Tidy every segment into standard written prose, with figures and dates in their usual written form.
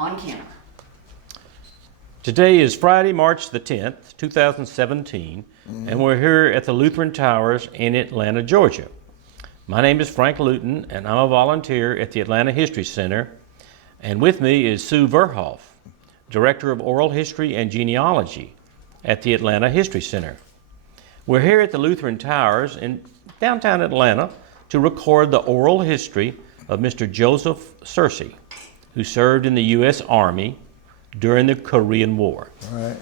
on camera. Today is Friday, March the 10th, 2017, and we're here at the Lutheran Towers in Atlanta, Georgia. My name is Frank Luton, and I'm a volunteer at the Atlanta History Center, and with me is Sue Verhoff, Director of Oral History and Genealogy at the Atlanta History Center. We're here at the Lutheran Towers in downtown Atlanta to record the oral history of Mr. Joseph Searcy, who served in the U.S. Army during the Korean War. All right.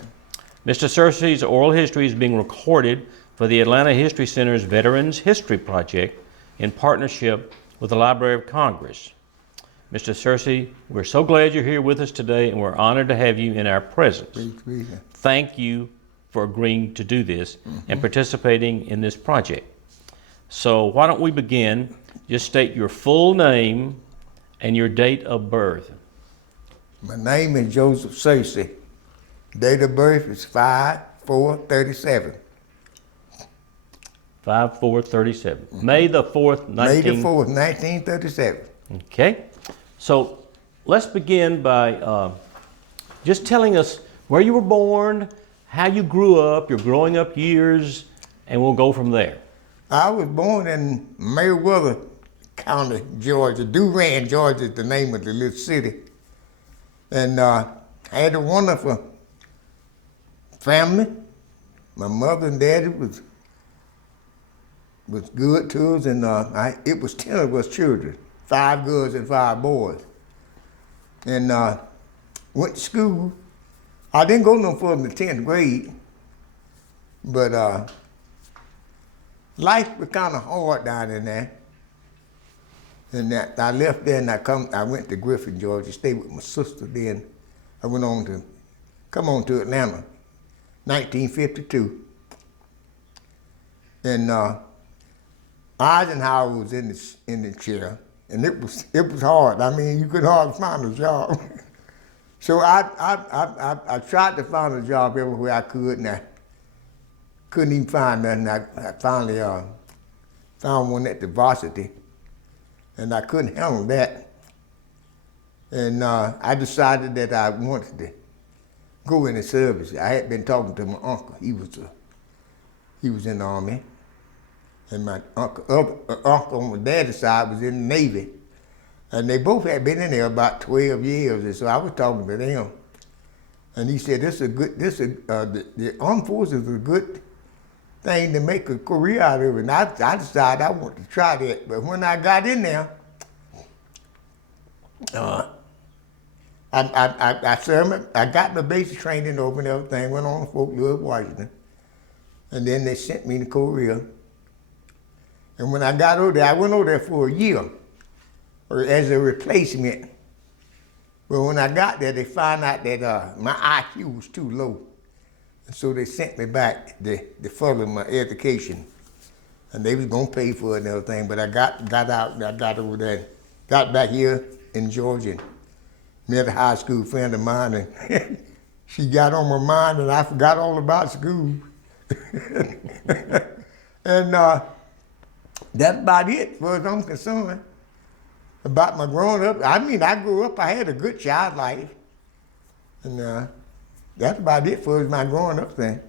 Mr. Searcy's oral history is being recorded for the Atlanta History Center's Veterans History Project in partnership with the Library of Congress. Mr. Searcy, we're so glad you're here with us today, and we're honored to have you in our presence. Thank you for agreeing to do this and participating in this project. So why don't we begin? Just state your full name and your date of birth. My name is Joseph Searcy. Date of birth is 5/4/37. 5/4/37. May the 4th, May the 4th, 1937. Okay. So let's begin by just telling us where you were born, how you grew up, your growing up years, and we'll go from there. I was born in Meriwether County, Georgia. Durand, Georgia is the name of the little city. And I had a wonderful family. My mother and daddy was good to us, and it was 10 of us children, 5 girls and 5 boys. And went to school. I didn't go no further than 10th grade, but life was kind of hard down in there. And I left there and I went to Griffin, Georgia, stayed with my sister. Then I went on to to Atlanta, 1952. And Eisenhower was in the chair, and it was hard. I mean, you could hardly find a job. So I tried to find a job everywhere I could, and I couldn't even find nothing. I finally found one at the varsity, and I couldn't handle that. And I decided that I wanted to go in the service. I had been talking to my uncle. He was in the Army, and my uncle on my daddy's side was in the Navy. And they both had been in there about 12 years, and so I was talking to them. And he said, the armed forces is a good thing to make a career out of it. And I decided I wanted to try that. But when I got in there, I got my basic training over and everything, went on to Fort Lewis, Washington. And then they sent me to Korea. And when I got over there, I went over there for a year, or as a replacement. But when I got there, they found out that my IQ was too low. And so they sent me back to further my education. And they was gonna pay for it and everything, but I got out and I got over there, got back here in Georgia, and met a high school friend of mine, and she got on my mind and I forgot all about school. And that's about it, as far as I'm concerned. About my growing up, I mean, I grew up, I had a good child life. And that's about it for my growing up thing.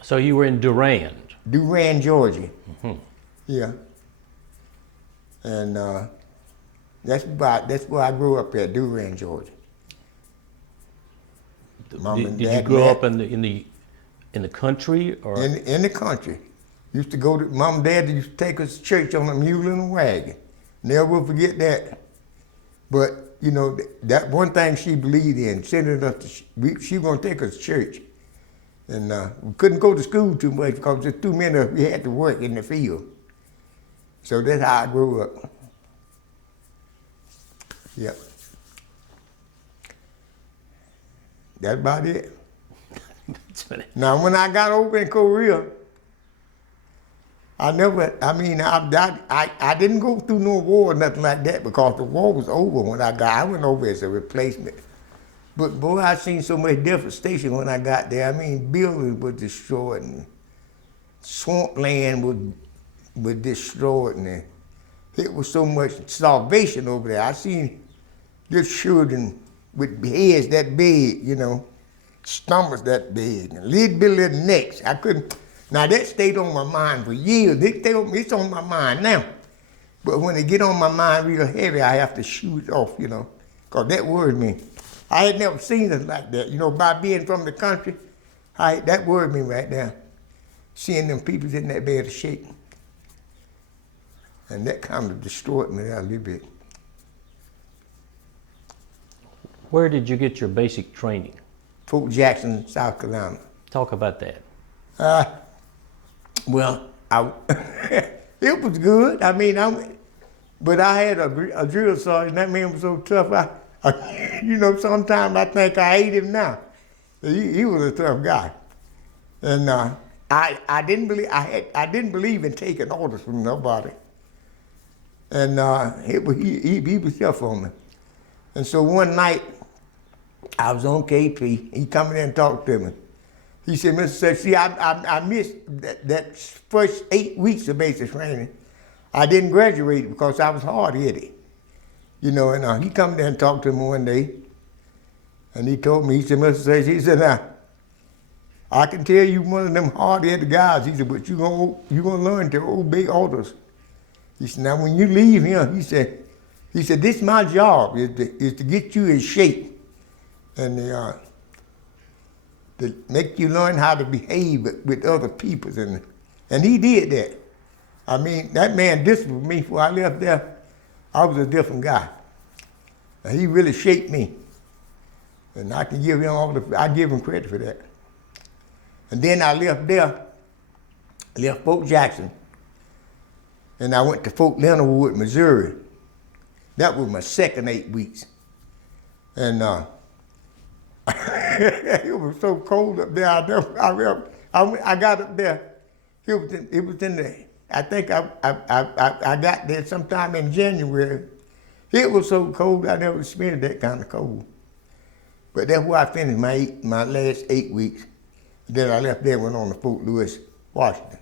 So you were in Durand? Durand, Georgia. Mm-hmm. Yeah. And that's where I grew up at, Durand, Georgia. Did you grow up in the country, or? In the country. Used to go to, Mom and Dad used to take us to church on a mule and a wagon. Never will forget that. But, you know, that one thing she believed in, sending us she was going to take us to church. And we couldn't go to school too much because there's too many of us, we had to work in the field. So that's how I grew up. Yep. That's about it. Now, when I got over in Korea, I didn't go through no war or nothing like that because the war was over when I went over as a replacement. But boy, I seen so much devastation when I got there. I mean, buildings were destroyed and swampland was destroyed, and it was so much starvation over there. I seen little children with heads that big, you know, stomachs that big, and little bit of necks. I couldn't. Now that stayed on my mind for years. It's on my mind now. But when it get on my mind real heavy, I have to shoot it off, you know, because that worried me. I had never seen it like that, you know, by being from the country. That worried me right there, seeing them people in that bed of shape. And that kind of destroyed me there a little bit. Where did you get your basic training? Fort Jackson, South Carolina. Talk about that. Well, it was good. I mean, but I had a drill sergeant. That man was so tough. You know, sometimes I think I hate him now. He was a tough guy, and I didn't believe in taking orders from nobody. And he was tough on me. And so one night, I was on KP. He come in and talked to me. He said, Mr. Searcy, I missed that first 8 weeks of basic training. I didn't graduate because I was hard-headed. You know, and he come there and talked to me one day. And he told me, he said, Mr. Searcy, he said, now, I can tell you one of them hard-headed guys. He said, but you're gonna learn to obey orders. He said, now when you leave here, he said, this is my job, is to get you in shape and to make you learn how to behave with other people. And he did that. I mean, that man disciplined me before I left there. I was a different guy. And he really shaped me. And I can give him I give him credit for that. And then I left there, left Fort Jackson, and I went to Fort Leonard Wood, Missouri. That was my second 8 weeks. And it was so cold up there. I got up there. It was in the. I think I got there sometime in January. It was so cold. I never experienced that kind of cold. But that's where I finished my last 8 weeks. Then I left there and went on to Fort Lewis, Washington.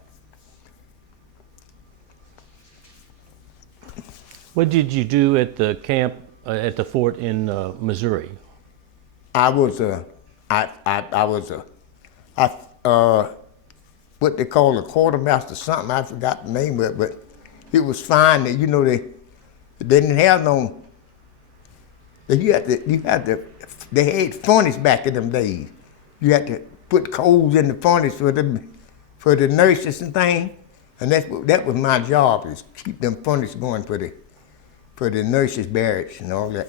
What did you do at the camp at the fort in Missouri? I was what they call a quartermaster something. I forgot the name of it, but it was fine that, you know, they didn't have no. They had furnace back in them days. You had to put coals in the furnace for the nurses and things, and that was my job, is keep them furnace going for the nurses' barracks and all that.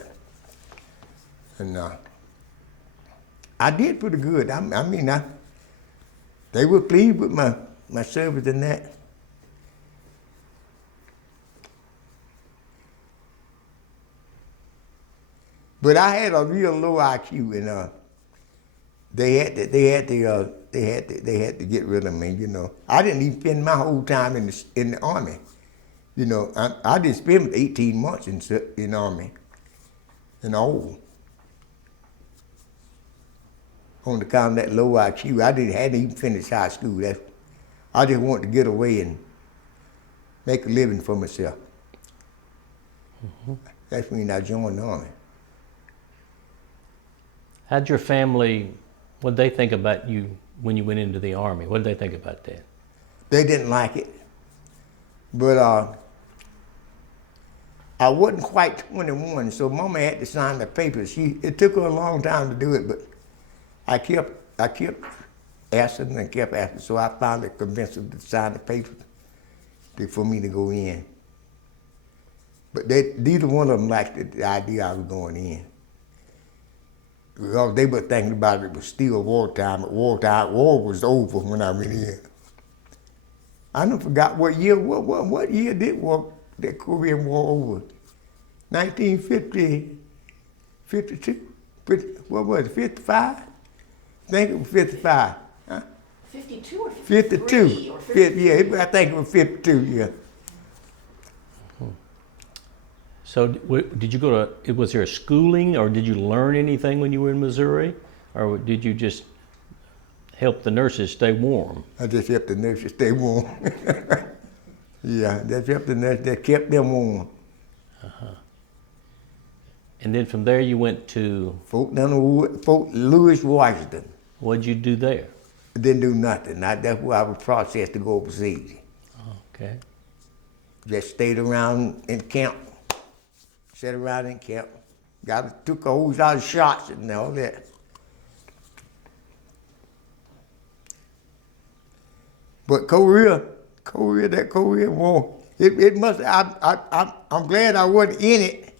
And I did pretty good. I mean, they were pleased with my service and that. But I had a real low IQ, and they had to get rid of me. You know, I didn't even spend my whole time in the Army. You know, I did spend 18 months in the Army, and all. On account of that low IQ, hadn't even finished high school. I just wanted to get away and make a living for myself. Mm-hmm. That's when I joined the Army. How'd your family, what'd they think about you when you went into the Army? What'd they think about that? They didn't like it. But I wasn't quite 21, so Mama had to sign the papers. It took her a long time to do it, but I kept asking and kept asking, so I finally convinced her to sign the papers for me to go in. But neither one of them liked the idea I was going in. Because they were thinking about it was still wartime, but war was over when I went in. I don't forgot what year did that Korean War over? 1950, 52, what was it, 55? I think it was 55. Huh? 52 or 53? 52. Or 53? Yeah, I think it was 52, yeah. So did you go to, was there a schooling, or did you learn anything when you were in Missouri? Or did you just help the nurses stay warm? I just helped the nurses stay warm. Yeah, just helped the nurses, that kept them warm. Uh-huh. And then from there you went to, Fort Lewis, Washington. what'd you do there? Didn't do nothing. That's where I was processed to go overseas. Okay. Just stayed around in camp. Sat around in camp. Took a whole lot of shots and all that. But that Korea War, it must. I'm glad I wasn't in it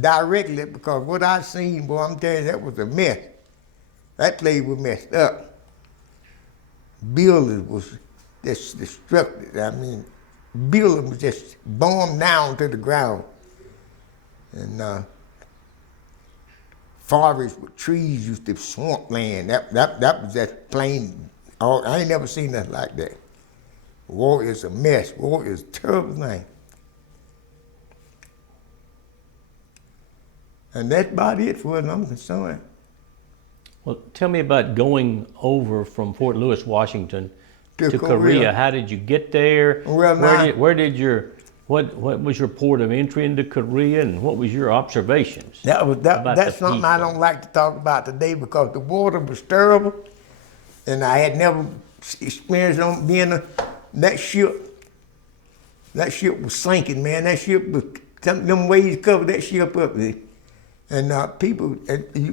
directly, because what I seen, boy, I'm telling you, that was a mess. That place was messed up. Buildings was just destructed. I mean, buildings was just bombed down to the ground. And forests with trees used to swamp land. That was just plain. I ain't never seen nothing like that. War is a mess. War is a terrible thing. And that's about it for what I'm concerned. Well, tell me about going over from Fort Lewis, Washington to Korea. How did you get there? Well, what was your port of entry into Korea, and what was your observations? That's something I don't like to talk about today, because the water was terrible, and I had never experienced on being that ship. That ship was sinking, man. That ship was, them waves covered that ship up there. And people,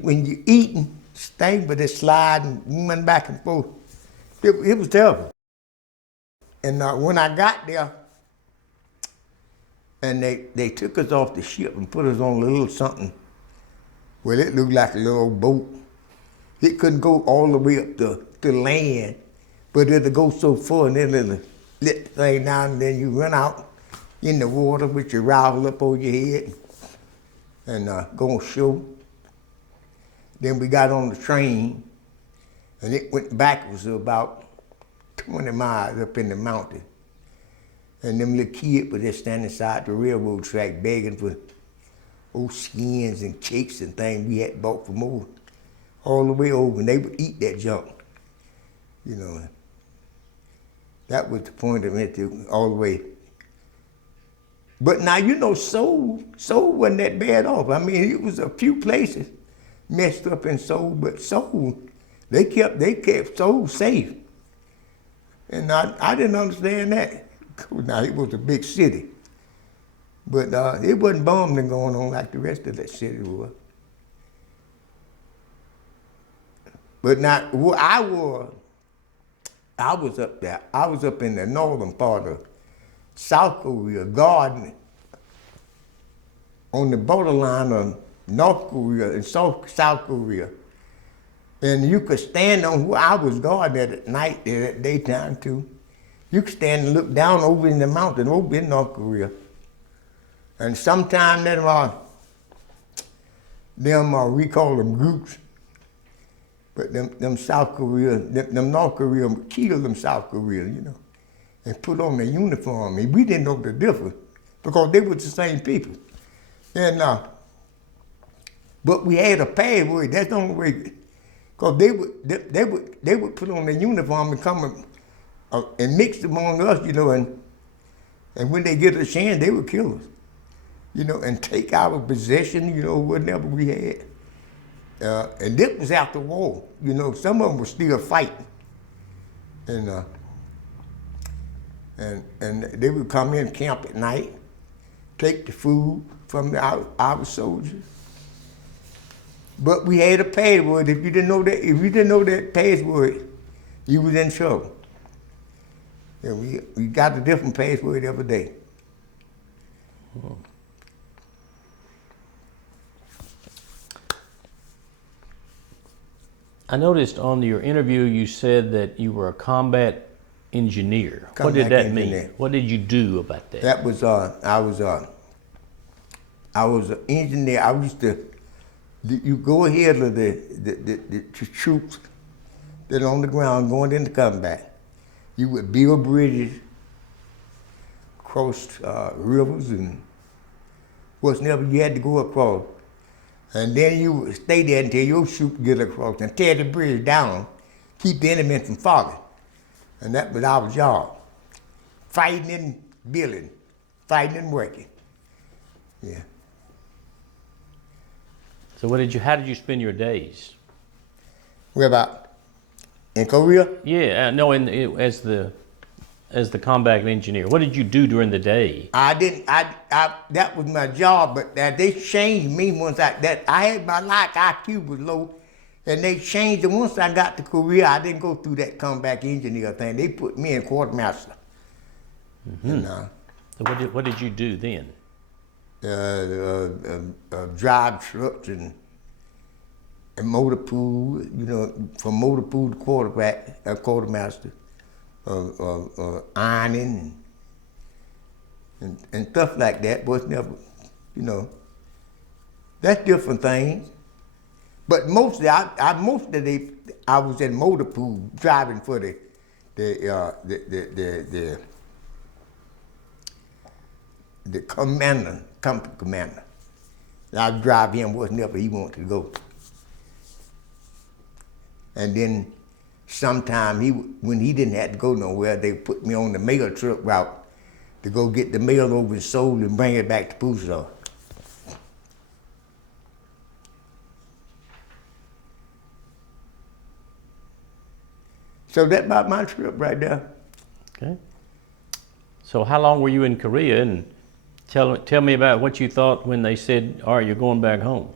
when you eating, stank, but it sliding, moving back and forth. It was terrible. And when I got there, and they took us off the ship and put us on a little something. Well, it looked like a little boat. It couldn't go all the way up to land, but it'll go so far, and then it'll let the thing down, and then you run out in the water with your rifle up over your head and go on shore. Then we got on the train, and it went backwards about 20 miles up in the mountain. And them little kids were just standing beside the railroad track begging for old skins and cakes and things we had bought from over, all the way over, and they would eat that junk, you know. That was the point of it, all the way. But now, you know, Seoul wasn't that bad off. I mean, it was a few places messed up in Seoul, but Seoul, they kept Seoul safe. And I didn't understand that. Now, it was a big city, but it wasn't bombing going on like the rest of that city was. But now, where I was up there. I was up in the northern part of South Korea, guarding on the borderline of North Korea and South Korea. And you could stand on where I was guarding at night, at daytime too. You could stand and look down over in the mountain, over in North Korea. And sometimes we call them groups, but them South Korea, them North Korea kill them South Korea, you know, and put on their uniform. And we didn't know the difference, because they were the same people. And but we had a password. That's the only way, because they would put on their uniform and come and mix among us, you know, and when they get a chance, they would kill us, you know, and take our possession, you know, whatever we had. And this was after war, you know. Some of them were still fighting, and they would come in camp at night, take the food from our soldiers. But we had a password. If you didn't know that password, you was in trouble. And we got a different password every day. Oh. I noticed on your interview you said that you were a combat engineer. What did that mean? What did you do about that? That was I was an engineer. I used to. You go ahead of the troops that are on the ground going into combat. You would build bridges, cross rivers, and whatsoever you had to go across. And then you would stay there until your troop get across and tear the bridge down, keep the enemy from falling. And that was our job. Fighting and building, fighting and working. Yeah. So how did you spend your days? Where about? In Korea? Yeah, no, as the combat engineer, what did you do during the day? That was my job, but they changed me once I had my IQ was low, and they changed it. Once I got to Korea, I didn't go through that combat engineer thing. They put me in quartermaster. Mm-hmm. And, So what did you do then? drive trucks and motor pool, from motor pool to quartermaster, ironing and stuff like that. But it's never, that's different things. But mostly, I was in motor pool driving for the commander, company commander. I'd drive him wherever he wanted to go. And then sometime when he didn't have to go nowhere, they put me on the mail truck route to go get the mail over sold and bring it back to post office. So that's about my trip right there. Okay. So how long were you in Korea? And tell me about what you thought when they said, all right, you're going back home.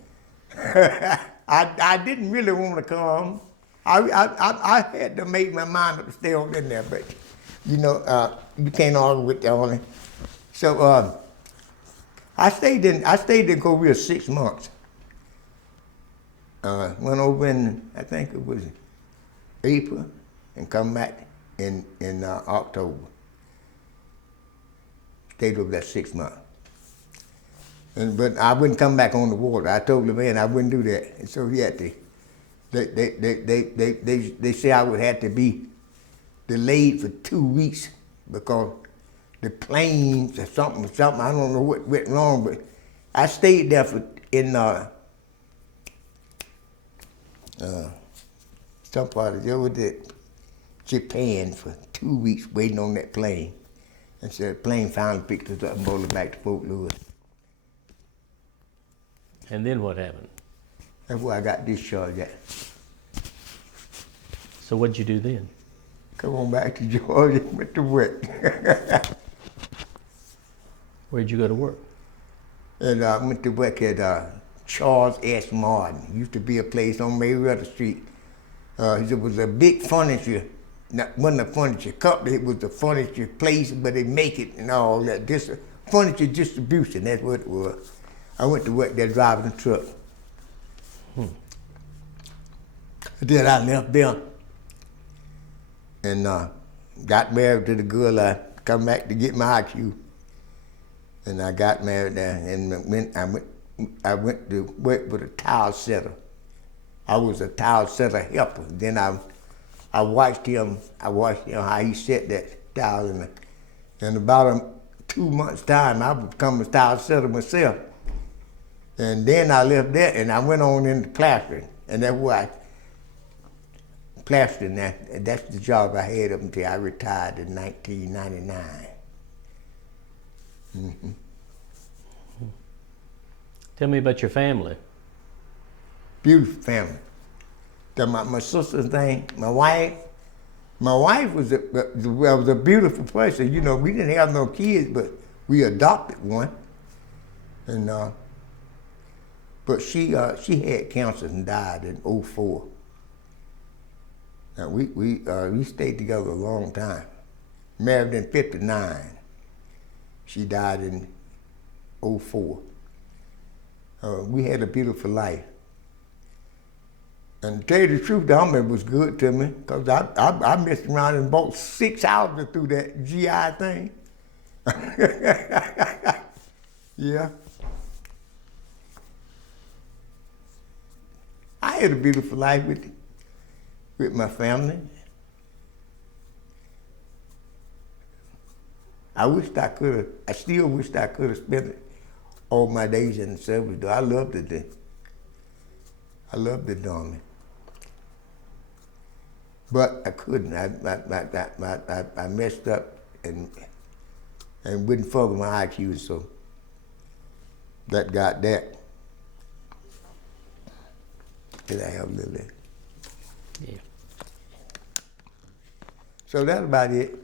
I didn't really want to come. I had to make my mind up to stay on in there, but you can't argue with that only. So I stayed in Korea 6 months. Went over in, I think it was April, and come back in October. Stayed over there 6 months. But I wouldn't come back on the water. I told the man I wouldn't do that. And so he had to. They say I would have to be delayed for 2 weeks because the planes or something. I don't know what went wrong, but I stayed there in some part of Japan for 2 weeks waiting on that plane. And so the plane finally picked us up and brought us back to Fort Lewis. And then what happened? That's where I got discharged at. So what'd you do then? Come on back to Georgia, went to work. Where'd you go to work? And I went to work at Charles S. Martin. Used to be a place on Meriwether Street. It was a big furniture, wasn't a furniture company, it was a furniture place, but they make it and all that. Furniture distribution, that's what it was. I went to work there driving a truck. Then I left there and got married to the girl. I come back to get my IQ, and I got married there. And I went to work with a tile setter. I was a tile setter helper. Then I watched him how he set that tile, and about 2 months' time, I would become a tile setter myself. And then I left there and I went on into plastering, and that's where I plastering. That's the job I had up until I retired in 1999. Mm-hmm. Tell me about your family. Beautiful family. My sister's thing, my wife was a beautiful person. We didn't have no kids, but we adopted one. And but she had cancer and died in 2004. Now we stayed together a long time. Married in 1959. She died in 2004. We had a beautiful life. And to tell you the truth, the Hummer was good to me, because I messed around and bought 6 houses through that GI thing. Yeah. I had a beautiful life with my family. I still wished I could have spent all my days in the service, though. I loved it. I loved the Army. But I couldn't. I messed up and wouldn't fuck with my IQ, so that got that. Did I have a little bit? Yeah. So that's about it.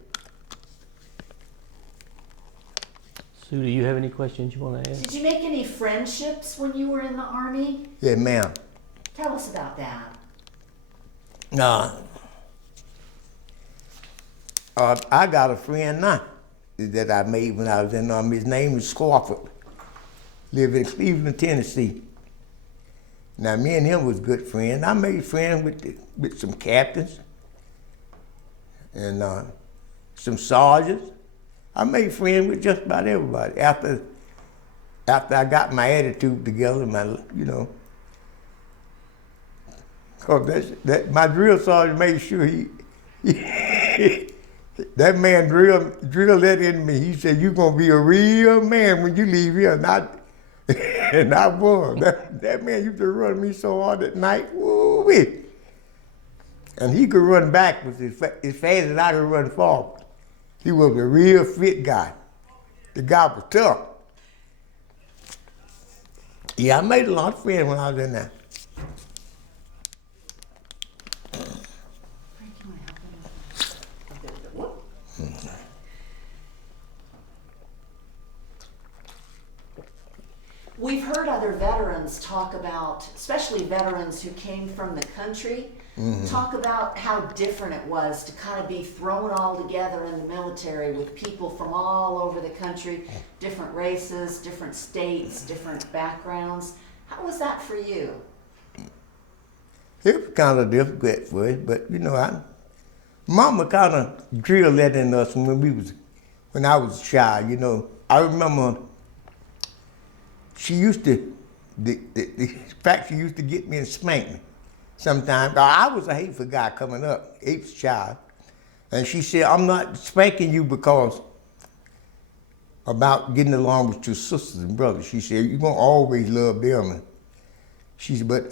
Sue, do you have any questions you want to ask? Did you make any friendships when you were in the Army? Yeah, ma'am. Tell us about that. I got a friend now that I made when I was in the Army. His name is Squafford. Lived in Cleveland, Tennessee. Now, me and him was good friends. I made friends with some captains and some sergeants. I made friends with just about everybody. After I got my attitude together, cause my drill sergeant made sure that man drilled that in me. He said, "You're gonna be a real man when you leave here." And I was. That man used to run me so hard at night. Woo-wee. And he could run backwards as fast as I could run forward. He was a real fit guy. The guy was tough. Yeah, I made a lot of friends when I was in there. We've heard other veterans talk about, especially veterans who came from the country, talk about how different it was to kind of be thrown all together in the military with people from all over the country, different races, different states, different backgrounds. How was that for you? It was kind of difficult for us, but Mama kind of drilled that in us when I was a child. I remember she used to, she used to get me and spank me sometimes. I was a hateful guy coming up, hateful child. And she said, "I'm not spanking you because about getting along with your sisters and brothers." She said, "You're going to always love them." And she said, "But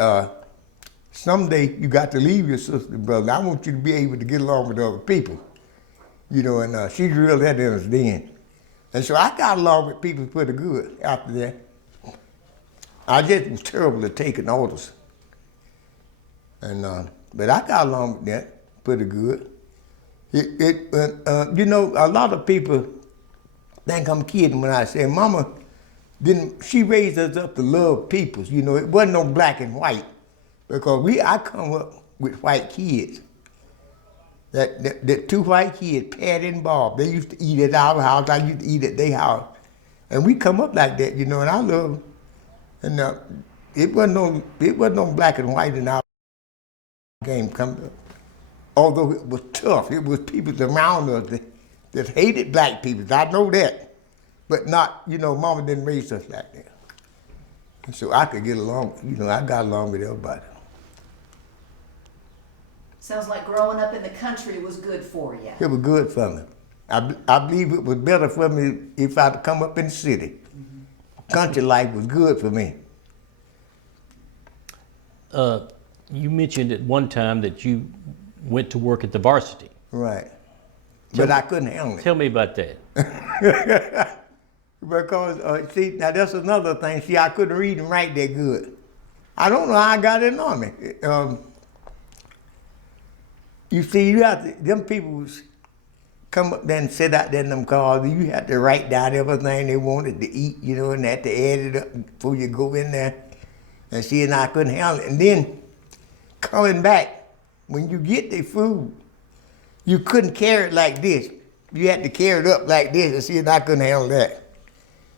someday you got to leave your sisters and brothers. I want you to be able to get along with other people." And she drilled that in us then. And so I got along with people pretty good after that. I just was terrible at taking orders. But I got along with that pretty good. A lot of people think I'm kidding when I say Mama she raised us up to love people. It wasn't no black and white, because I come up with white kids. That two white kids, Patty and Bob, they used to eat at our house. I used to eat at their house, and we come up like that, and I love them. And it wasn't no black and white in our game coming up. Although it was tough, it was people around us that hated black people. I know that, but not, Mama didn't raise us like that. And so I could get along. I got along with everybody. Sounds like growing up in the country was good for you. It was good for me. I believe it was better for me if I'd come up in the city. Country life was good for me. You mentioned at one time that you went to work at the varsity. Right. But I couldn't handle it. Tell me about that. Because, see, now that's another thing. See, I couldn't read and write that good. I don't know how I got in the Army. You see, them people come up there and sit out there in them cars. You had to write down everything they wanted to eat, and had to add it up before you go in there. And see, and I couldn't handle it. And then coming back, when you get the food, you couldn't carry it like this. You had to carry it up like this, and see, and I couldn't handle that.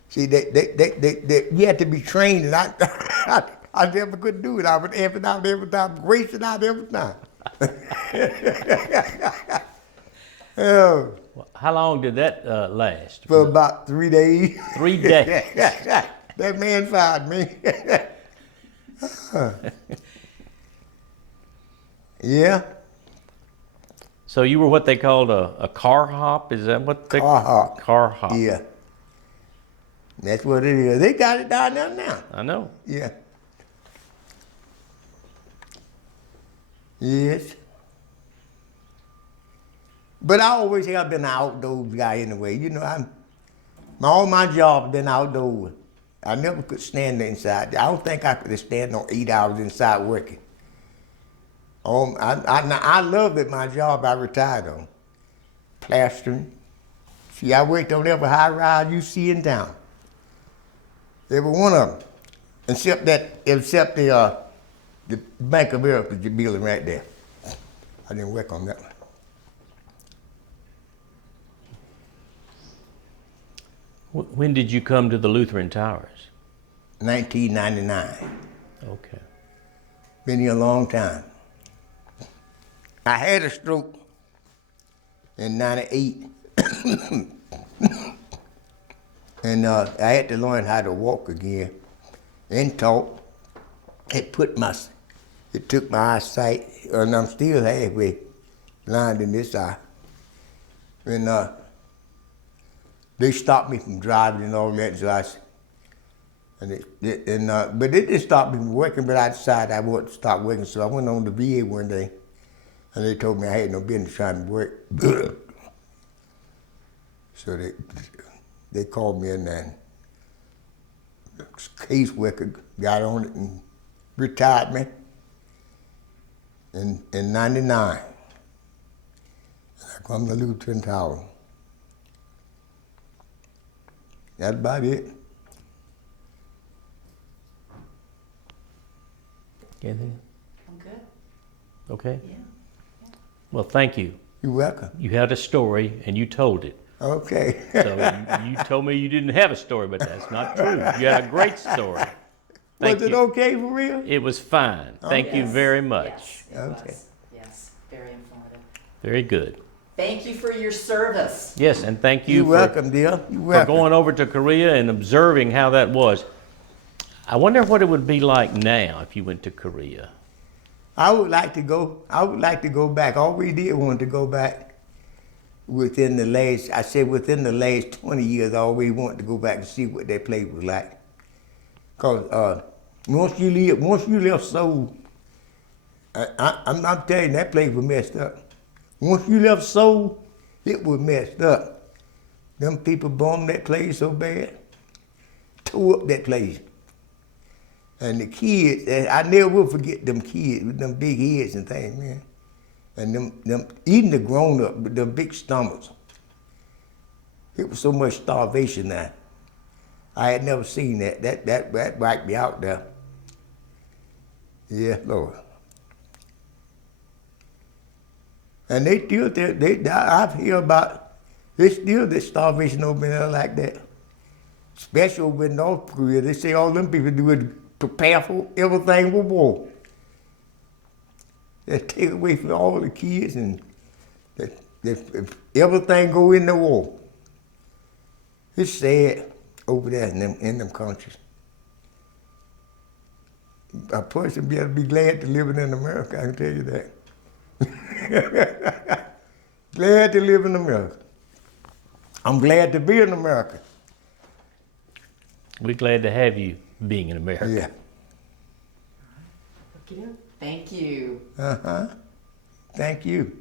See, you had to be trained, and I never could do it. I was effing out every time, racing out every time. Oh. How long did that last? For about 3 days. 3 days. That man fired me. Yeah. So you were what they called a car hop? Is that what they Car hop. Car hop. Yeah. That's what it is. They got it down there now. I know. Yeah. Yes. But I always have been an outdoors guy anyway. All my jobs been outdoors. I never could stand inside. I don't think I could stand no 8 hours inside working. I loved it, my job I retired on. Plastering. See, I worked on every high rise you see in town. Every one of them. Except the Bank of America building right there. I didn't work on that one. When did you come to the Lutheran Towers? 1999. Okay. Been here a long time. I had a stroke in 98. And I had to learn how to walk again and talk. It took my eyesight, and I'm still halfway blind in this eye. And they stopped me from driving and all that, so but it didn't stop me from working, but I decided I wanted to stop working, so I went on the VA one day, and they told me I had no business trying to work. So they called me in, and the caseworker got on it and retired me in 99. I come to Lutheran Tower. That's about it. Anything? I'm good. Okay. Yeah. Well, thank you. You're welcome. You had a story and you told it. Okay. So you told me you didn't have a story, but that's not true. You had a great story. Thank Was it you. okay for real? It was fine. Thank you Yes. very much. Yes, it Okay. was. Yes, very informative. Very good. Thank you for your service. Yes, and thank you You're for, welcome, dear. You're for welcome. going over to Korea and observing how that was. I wonder what it would be like now if you went to Korea. I would like to go. I would like to go back. All we did want to go back within the last 20 years. I always wanted to go back and see what that place was like. Cause once you left Seoul, I'm telling you, that place was messed up. Once you left Seoul, it was messed up. Them people bombed that place so bad, tore up that place. And the kids, I never will forget them kids with them big heads and things, man. And them even the grown up with them big stomachs. It was so much starvation there. I had never seen that. That wiped me out there. Yeah, Lord. And they still, I've heard about, there's still this starvation over there like that. Especially over in North Korea, they say all them people do is prepare for everything for war. They take away from all the kids and everything go in the war. It's sad over there in them countries. A person better be glad to live in America, I can tell you that. Glad to live in America. I'm glad to be in America. We're glad to have you being in America. Yeah. Thank you. Uh-huh. Thank you.